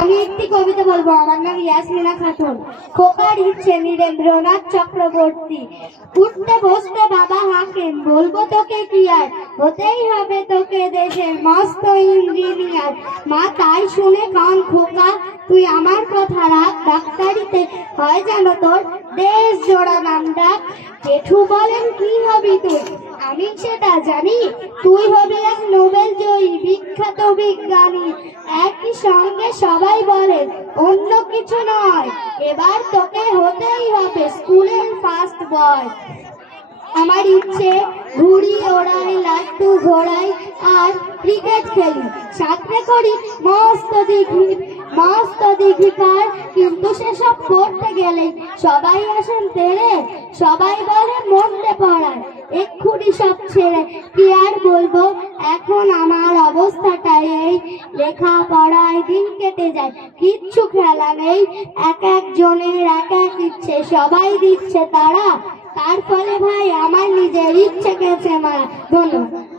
আমি একটি কবিতা বলবো। আমার নাম ইয়াসমিনা খাতুন। খোকার ইচ্ছে নীরেন্দ্রনাথ চক্রবর্তী। উঠতে বসতে বাবা হাকিম, বলবো তোকে কি আর, হতেই হবে তোকে দেশের মস্ত ইঞ্জিনিয়ার। মা তাই শুনে কান খোকা, তুই আমার কথা রাখ, ডাক্তারিতে হয় যেন তোর দেশ জোড়া নাম ডাক। জেঠু বলেন কি হবি তুই, আমি সেটা জানি, তুই হবি এক নোবেল জয়ী বিখ্যাত বিজ্ঞানী। একই সঙ্গে সবাই বলে অন্য কিছু নয়, এবার তোকে হতেই হবে স্কুলের ফার্স্ট বয়। আমার ইচ্ছে ঘুড়ি ওড়াই, লাট্টু ঘোড়াই, আর ক্রিকেট খেলি, সাথে করি মস্ত দিঘি পার। কিন্তু সেসব করতে গেলে সবাই আসেন তেরে, সবাই বলে মরতে পড়ায়, এক্ষুনি সব ছেড়ে। কি আর বলবো, এখন আমার অবস্থাটাই এই, লেখাপড়ায় দিন কেটে যায়, কিচ্ছু খেলা নেই। এক একজনের এক এক ইচ্ছে, সবাই দিচ্ছে তারা, তার ফলে ভাই আমার নিজের ইচ্ছে গেছে মারা। ধন্যবাদ।